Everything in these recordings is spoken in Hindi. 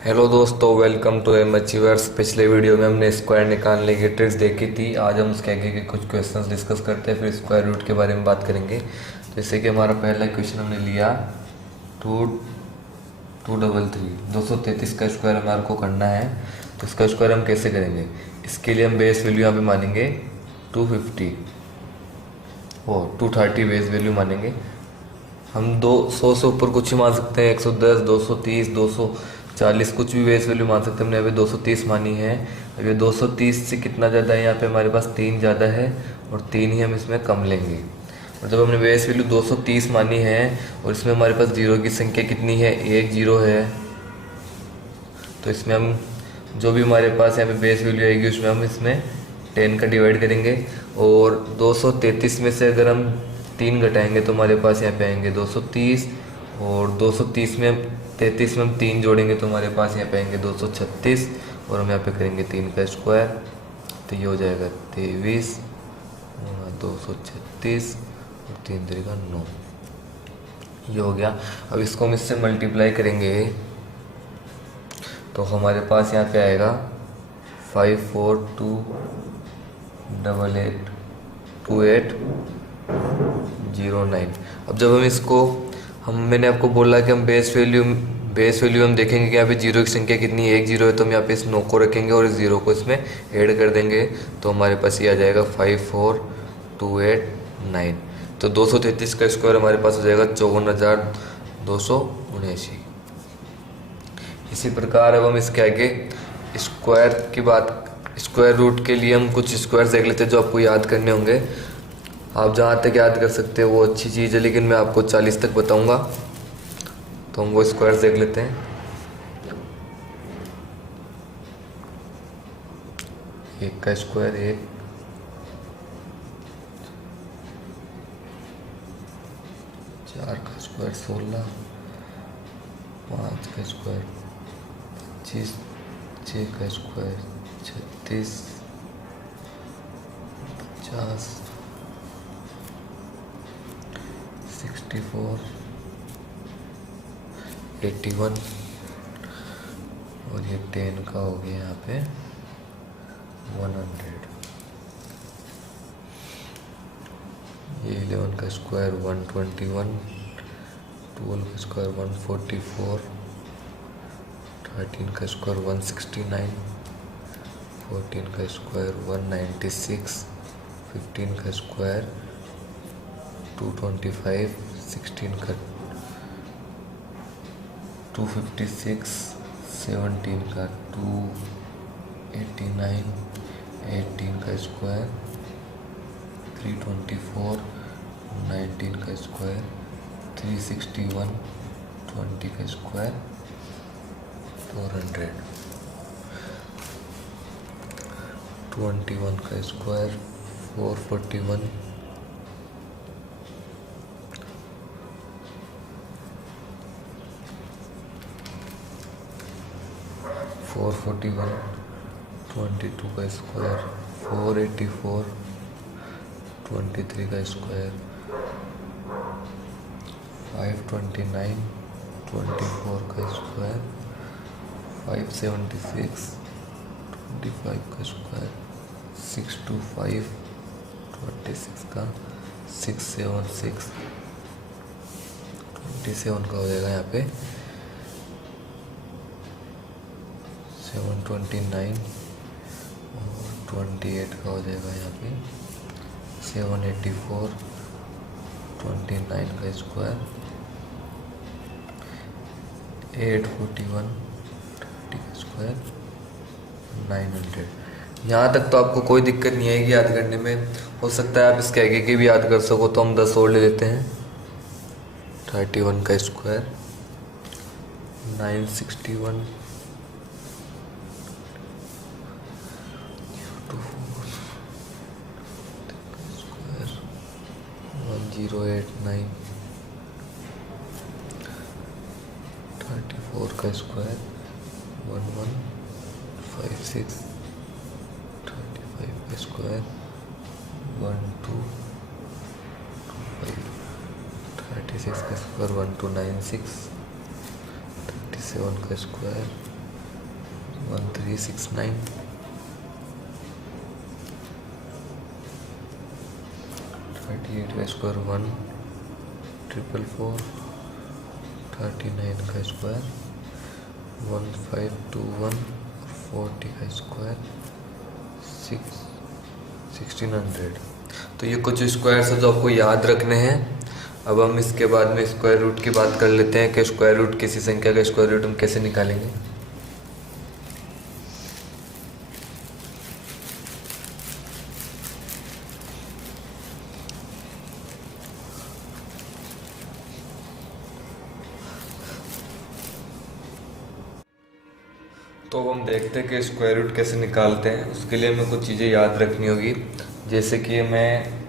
हेलो दोस्तों, वेलकम टू एम अचीवर्स। पिछले वीडियो में हमने स्क्वायर निकालने की ट्रिक्स देखी थी। आज हम उसके आगे के कुछ क्वेश्चंस डिस्कस करते हैं, फिर स्क्वायर रूट के बारे में बात करेंगे। जैसे कि हमारा पहला क्वेश्चन हमने लिया 233 का स्क्वायर हमारे को करना है। तो इसका स्क्वायर हम कैसे करेंगे? इसके लिए हम बेस वैल्यू यहाँ पे मानेंगे 250 और 230 बेस वैल्यू मानेंगे। हम 200 से ऊपर कुछ ही मान सकते हैं, 110, 230, 240 कुछ भी बेस वैल्यू मान सकते हैं। हमने अभी 230 मानी है। अब ये 230 से कितना ज़्यादा है? यहाँ पे हमारे पास 3 ज़्यादा है और 3 ही हम इसमें कम लेंगे। और जब हमने बेस वैल्यू 230 मानी है और इसमें हमारे पास जीरो की संख्या कितनी है? एक जीरो है। तो इसमें हम जो भी हमारे पास यहाँ पे बेस वैल्यू आएगी उसमें हम इसमें 10 का डिवाइड करेंगे। और 233 में से अगर हम 3 घटाएंगे तो हमारे पास यहाँ पे आएंगे 230, और 230 में 33 में हम 3 जोड़ेंगे तो हमारे पास यहाँ पे आएंगे 236, और हम यहाँ पे करेंगे 3 का स्क्वायर। तो ये हो जाएगा 23 236 और 3 तरीका 9। ये हो गया। अब इसको हम इससे मल्टीप्लाई करेंगे तो हमारे पास यहाँ पे आएगा 54282809। अब जब हम इसको मैंने आपको बोला कि हम बेस वैल्यू हम देखेंगे कि यहाँ पे जीरो की संख्या कितनी है? एक जीरो है, तो हम यहाँ पे इस 9 को रखेंगे और इस जीरो को इसमें ऐड कर देंगे तो हमारे पास ये आ जाएगा 54289। तो 233 का स्क्वायर हमारे पास हो जाएगा 54,279। इसी प्रकार अब हम इसके आगे स्क्वायर की बात, स्क्वायर रूट के लिए हम कुछ स्क्वायर देख लेते हैं जो आपको याद करने होंगे। आप जहाँ तक याद कर सकते हैं वो अच्छी चीज़ है, लेकिन मैं आपको 40 तक बताऊंगा। तो हम वो स्क्वायर देख लेते हैं। एक का स्क्वायर 1, चार का स्क्वायर 16, 5 का स्क्वायर 25, 6 का स्क्वायर 36, 50, 64, 81, और ये 10 का हो गया यहाँ पे 100। ये 11 का स्क्वायर 121, 12 का स्क्वायर 144, 13 का स्क्वायर 169, 14 का स्क्वायर 196, 15 का स्क्वायर 225, 16 का 256, 17 का 289, 18 का स्क्वायर 324, 19 का स्क्वायर 361, 20 का स्क्वायर 400, 21 का स्क्वायर 441, 441, 22 का स्क्वायर 484, 23 का स्क्वायर 529, 24 का स्क्वायर 576, 25 का स्क्वायर 625, 26 का 676, 27 का हो जाएगा यहाँ पे 729, और 28 का हो जाएगा यहाँ पे 784, 29 का स्क्वायर 841, 30 का स्क्वायर 900। यहाँ तक तो आपको कोई दिक्कत नहीं आएगी याद करने में। हो सकता है आप इसके आगे की भी याद कर सको, तो हम 10 और ले लेते हैं। 31 का स्क्वायर 961, 1089, 34 का स्क्वायर 1156, 35 का स्क्वायर 1225, 36 का स्क्वायर 1296, 37 का स्क्वायर 1369 38 का स्क्वायर 1444 39 का स्क्वायर 1521 40 का स्क्वायर 1600। तो ये कुछ स्क्वायर्स है जो आपको याद रखने हैं। अब हम इसके बाद में स्क्वायर रूट की बात कर लेते हैं कि स्क्वायर रूट किसी संख्या का स्क्वायर रूट हम कैसे निकालेंगे। तो हम देखते हैं कि स्क्वायर रूट कैसे निकालते हैं। उसके लिए हमें कुछ चीज़ें याद रखनी होगी, जैसे कि मैं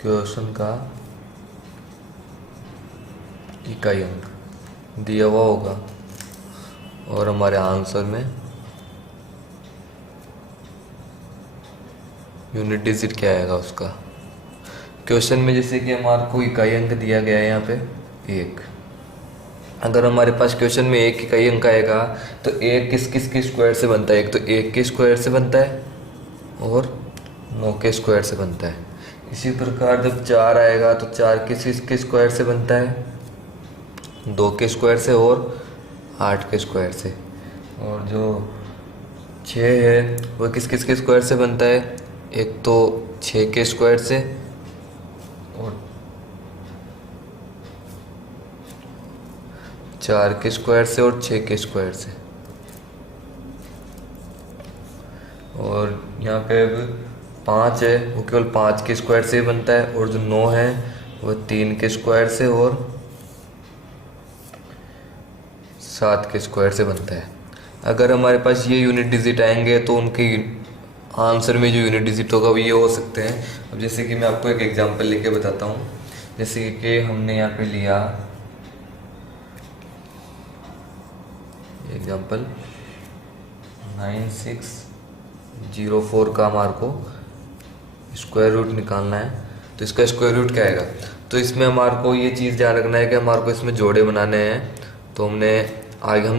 क्वेश्चन का इकाई अंक दिया हुआ होगा और हमारे आंसर में यूनिट डिजिट क्या आएगा उसका। क्वेश्चन में जैसे कि हमारे को इकाई अंक दिया गया है यहाँ पे 1। अगर हमारे पास क्वेश्चन में 1 इकाई अंक आएगा तो 1 किस किस के स्क्वायर से बनता है। एक तो 1 के स्क्वायर से बनता है और 9 के स्क्वायर से बनता है। इसी प्रकार जब 4 आएगा तो 4 किस किस के स्क्वायर से बनता है, 2 के स्क्वायर से और 8 के स्क्वायर से। और जो 6 है वह किस किस के स्क्वायर से बनता है, एक तो 6 के स्क्वायर से और 4 के स्क्वायर से और 6 के स्क्वायर से। और यहाँ पे अब 5 है वो केवल 5 के स्क्वायर से ही बनता है। और जो 9 है वह 3 के स्क्वायर से और 7 के स्क्वायर से बनता है। अगर हमारे पास ये यूनिट डिजिट आएंगे तो उनके आंसर में जो यूनिट डिजिट होगा वो ये हो सकते हैं। अब जैसे कि मैं आपको एक एग्जांपल लेके बताता हूँ। जैसे कि हमने यहाँ पे लिया एग्जांपल 9604 का हमारे को स्क्वायर रूट निकालना है। तो इसका स्क्वायर रूट क्या आएगा, तो इसमें हमारे को ये चीज़ ध्यान रखना है कि हमारे को इसमें जोड़े बनाने हैं। तो हम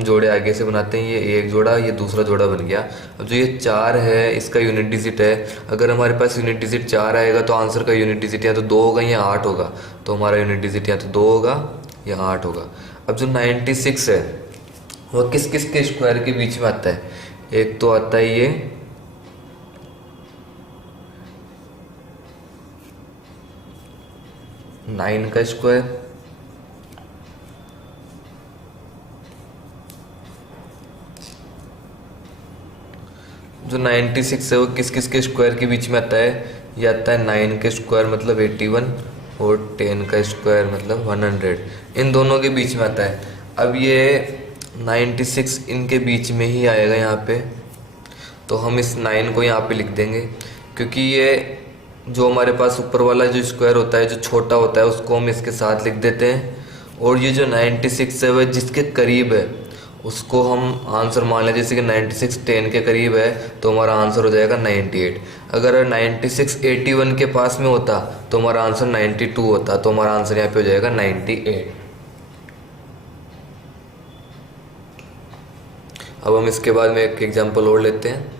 जोड़े आगे से बनाते हैं। ये एक जोड़ा, ये दूसरा जोड़ा बन गया। अब जो ये 4 है इसका यूनिट डिजिट है। अगर हमारे पास यूनिट डिजिट 4 आएगा तो आंसर का यूनिट डिजिट या तो 2 होगा या 8 होगा। तो हमारा यूनिट डिजिट या तो 2 होगा या 8 होगा। अब जो 96 है वह किस किस के स्क्वायर के बीच में आता है। एक तो आता है ये 9 का स्क्वायर, जो 96 है वो किस किस के स्क्वायर के बीच में आता है। ये आता है 9 के स्क्वायर मतलब 81 और 10 का स्क्वायर मतलब 100। इन दोनों के बीच में आता है। अब ये 96 इनके बीच में ही आएगा यहाँ पे। तो हम इस 9 को यहाँ पे लिख देंगे, क्योंकि ये जो हमारे पास ऊपर वाला जो स्क्वायर होता है जो छोटा होता है उसको हम इसके साथ लिख देते हैं। और ये जो 96 है वह जिसके करीब है उसको हम आंसर मान लें। जैसे कि 96 10 के करीब है तो हमारा आंसर हो जाएगा 98। अगर 96 81 के पास में होता तो हमारा आंसर 92 होता। तो हमारा आंसर यहाँ पे हो जाएगा 98। अब हम इसके बाद में एक एग्जांपल और लेते हैं।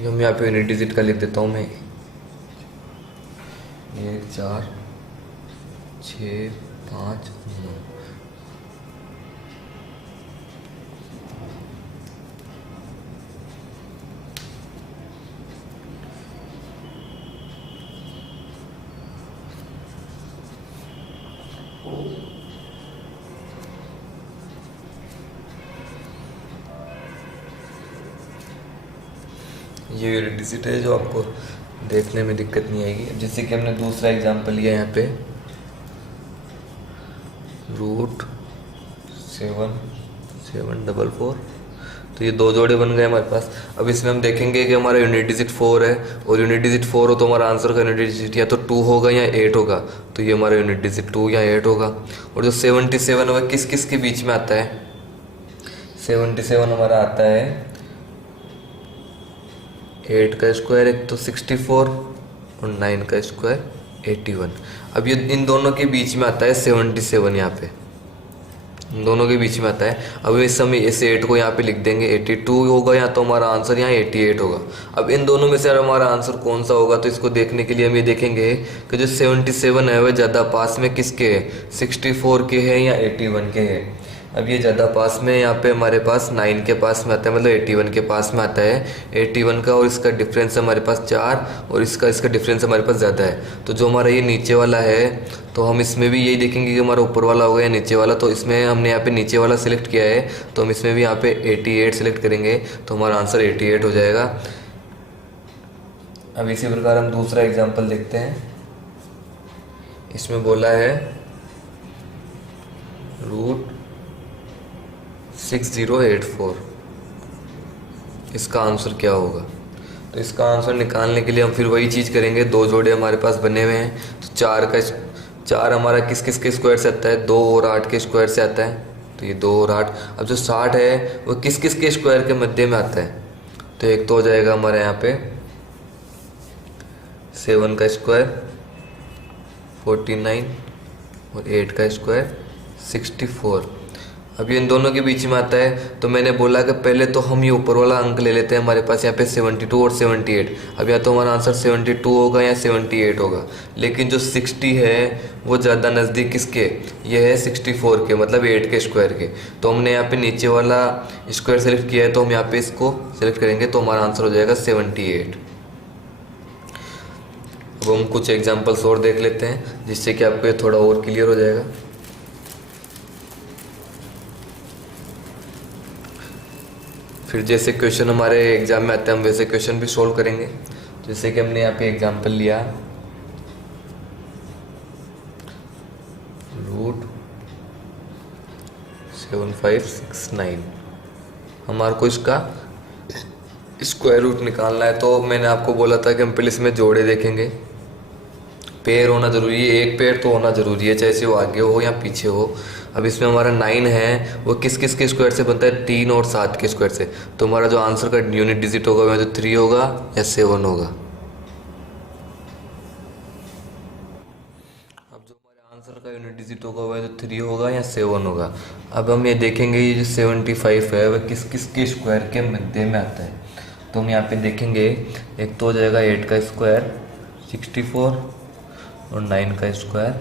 हम यहाँ पे यूनिट डिजिट का लिख देता हूँ मैं। 1 4 6 5 9। ये यूनिट डिजिट है जो आपको देखने में दिक्कत नहीं आएगी। जैसे कि हमने दूसरा एग्जांपल लिया यहाँ पे √7744। तो ये 2 जोड़े बन गए हमारे पास। अब इसमें हम देखेंगे कि हमारा यूनिट डिजिट 4 है और यूनिट डिजिट 4 हो तो हमारा आंसर का यूनिट डिजिट या तो 2 होगा या 8 होगा। तो ये हमारा यूनिट डिजिट 2 या 8 होगा। और जो 77 है किस किस के बीच में आता है। 77 हमारा आता है 8 का स्क्वायर एक तो 64 और 9 का स्क्वायर 81। अब ये इन दोनों के बीच में आता है 77, यहाँ पे इन दोनों के बीच में आता है। अब इस समय इस 8 को यहाँ पे लिख देंगे, 82 होगा, या तो हमारा आंसर यहाँ 88 होगा। अब इन दोनों में से हमारा आंसर कौन सा होगा, तो इसको देखने के लिए हम ये देखेंगे कि जो 77 है वह ज़्यादा पास में किसके है, 64 के है या 81 के है। अब ये ज़्यादा पास में यहाँ पे हमारे पास 9 के पास में आता है, मतलब 81 के पास में आता है। 81 का और इसका डिफरेंस हमारे पास 4 और इसका डिफरेंस हमारे पास ज़्यादा है। तो जो हमारा ये नीचे वाला है, तो हम इसमें भी यही देखेंगे कि हमारा ऊपर वाला होगा या नीचे वाला। तो इसमें हमने यहाँ पे नीचे वाला सिलेक्ट किया है, तो हम इसमें भी यहाँ पे 88 सिलेक्ट करेंगे, तो हमारा आंसर 88 हो जाएगा। अब इसी प्रकार हम दूसरा एग्जाम्पल देखते हैं। इसमें बोला है √6084, इसका आंसर क्या होगा। तो इसका आंसर निकालने के लिए हम फिर वही चीज़ करेंगे। दो जोड़े हमारे पास बने हुए हैं, तो 4 हमारा किस किस के स्क्वायर से आता है, 2 और 8 के स्क्वायर से आता है, तो ये 2 और 8। अब जो 60 है वो किस किस के स्क्वायर के मध्य में आता है, तो एक तो हो जाएगा हमारे यहाँ पे 7 का स्क्वायर 49 और 8 का स्क्वायर 64। अब ये इन दोनों के बीच में आता है, तो मैंने बोला कि पहले तो हम ये ऊपर वाला अंक ले लेते हैं। हमारे पास यहाँ पे 72 और 78। अब या तो हमारा आंसर 72 होगा या 78 होगा, लेकिन जो 60 है वो ज़्यादा नज़दीक किसके, ये है 64 के, मतलब 8 के स्क्वायर के। तो हमने यहाँ पे नीचे वाला स्क्वायर सेलेक्ट किया है, तो हम यहाँ पे इसको सेलेक्ट करेंगे, तो हमारा आंसर हो जाएगा 78। अब हम कुछ एग्जाम्पल्स और देख लेते हैं, जिससे कि आपको ये थोड़ा और क्लियर हो जाएगा। फिर जैसे क्वेश्चन हमारे एग्जाम में आते हैं, हम वैसे क्वेश्चन भी सोल्व करेंगे। जैसे कि हमने यहाँ पे एग्जाम्पल लिया √7569, हमारे को इसका स्क्वायर रूट निकालना है। तो मैंने आपको बोला था कि हम पहले इसमें जोड़े देखेंगे, पेयर होना ज़रूरी है, एक पेयर तो होना ज़रूरी है, चाहे से वो आगे हो या पीछे हो। अब इसमें हमारा 9 है, वो किस किस के स्क्वायर से बनता है, 3 और 7 के स्क्वायर से। तो हमारा जो आंसर का यूनिट डिजिट होगा वह तो 3 होगा या 7 होगा। अब जो हमारे आंसर का यूनिट डिजिट होगा वह तो 3 होगा या 7 होगा। अब हम ये देखेंगे ये जो 75 है वह किस किस के स्क्वायर के मध्य में आता है। तो हम यहाँ पे देखेंगे, एक तो हो जाएगा 8 का स्क्वायर 64 और 9 का स्क्वायर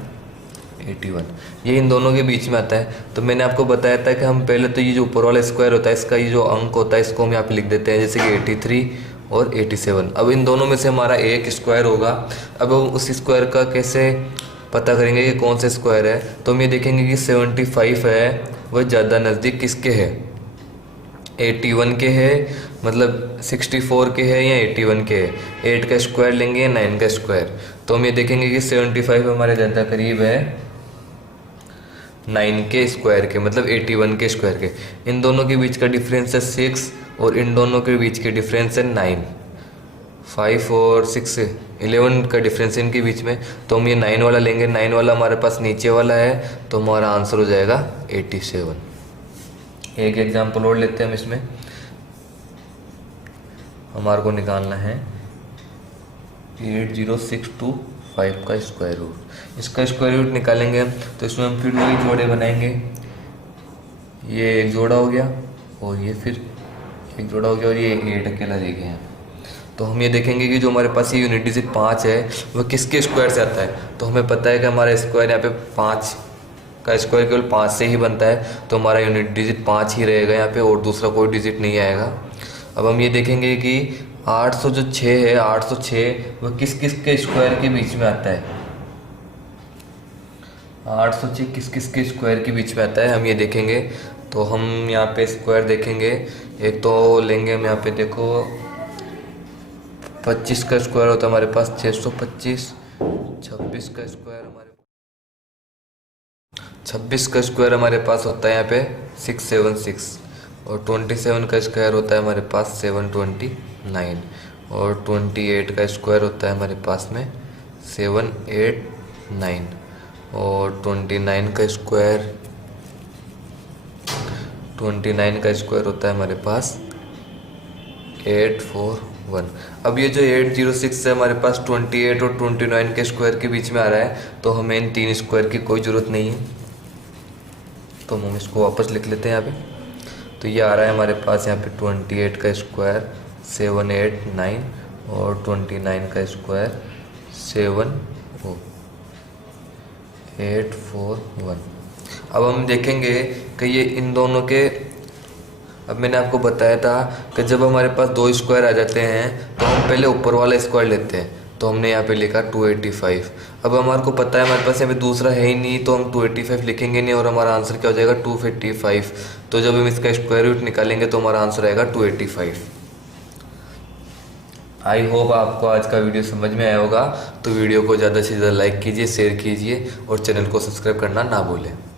81, ये इन दोनों के बीच में आता है। तो मैंने आपको बताया था कि हम पहले तो ये जो ऊपर वाला स्क्वायर होता है, इसका ये जो अंक होता है इसको हम यहाँ पे लिख देते हैं, जैसे कि 83 और 87। अब इन दोनों में से हमारा एक स्क्वायर होगा। अब हम उस स्क्वायर का कैसे पता करेंगे कि कौन सा स्क्वायर है, तो हम ये देखेंगे कि 75 है वह ज़्यादा नज़दीक किसके है, 81 के है, मतलब 64 के है या 81 के है। 8 का स्क्वायर लेंगे या 9 का स्क्वायर, तो हम ये देखेंगे कि 75 हमारे ज़्यादा करीब है 9 के स्क्वायर के, मतलब 81 के स्क्वायर के। इन दोनों के बीच का डिफरेंस है 6 और इन दोनों के बीच के डिफरेंस है 9। 5 और 6 11 का डिफरेंस है इनके बीच में। तो हम ये 9 वाला लेंगे, 9 वाला हमारे पास नीचे वाला है, तो हमारा आंसर हो जाएगा 87। एक एग्जाम्पल और लेते हैं हम इसमें। हमारे को निकालना है 80625 का स्क्वायर रूट। इसका स्क्वायर रूट निकालेंगे हम, तो इसमें हम फिर वही जोड़े बनाएंगे। ये एक जोड़ा हो गया और ये फिर एक जोड़ा हो गया और ये 8 अकेला रह गया। तो हम ये देखेंगे कि जो हमारे पास ये यूनिट डिजिट 5 है वह किसके स्क्वायर से आता है। तो हमें पता है कि हमारा स्क्वायर यहाँ पे 5 का स्क्वायर केवल 5 से ही बनता है, तो हमारा यूनिट डिजिट 5 ही रहेगा यहाँ पे और दूसरा कोई डिजिट नहीं आएगा। अब हम ये देखेंगे कि 806 है, 806 वह किस किस के स्क्वायर के बीच में आता है। 806 किस किस के स्क्वायर के बीच में आता है, हम ये देखेंगे। तो हम यहाँ पे स्क्वायर देखेंगे, एक तो लेंगे हम यहाँ पे देखो 25 का स्क्वायर होता है हमारे पास 625, 26 का स्क्वायर हमारे पास होता है यहाँ पे 676 और 27 का स्क्वायर होता है हमारे पास 729 और 28 का स्क्वायर होता है हमारे पास में 789 और 29 का स्क्वायर होता है हमारे पास 841। 1। अब ये जो 806 है हमारे पास 28 और 29 के स्क्वायर के बीच में आ रहा है, तो हमें इन 3 स्क्वायर की कोई ज़रूरत नहीं है, तो हम इसको वापस लिख लेते हैं यहाँ पे। तो ये आ रहा है हमारे पास यहाँ पे 28 का स्क्वायर 789 और 29 का स्क्वायर 70841। अब हम देखेंगे कि ये इन दोनों के, अब मैंने आपको बताया था कि जब हमारे पास 2 स्क्वायर आ जाते हैं तो हम पहले ऊपर वाला स्क्वायर लेते हैं, तो हमने यहाँ पे लिखा 285। अब हमारे को पता है हमारे पास यहाँ पे दूसरा है ही नहीं, तो हम 285 लिखेंगे नहीं और हमारा आंसर क्या हो जाएगा 255। तो जब हम इसका स्क्वायर रूट निकालेंगे तो हमारा आंसर आएगा 285। आई होप आपको आज का वीडियो समझ में आया होगा। तो वीडियो को ज़्यादा से ज़्यादा लाइक कीजिए, शेयर कीजिए और चैनल को सब्सक्राइब करना ना भूलें।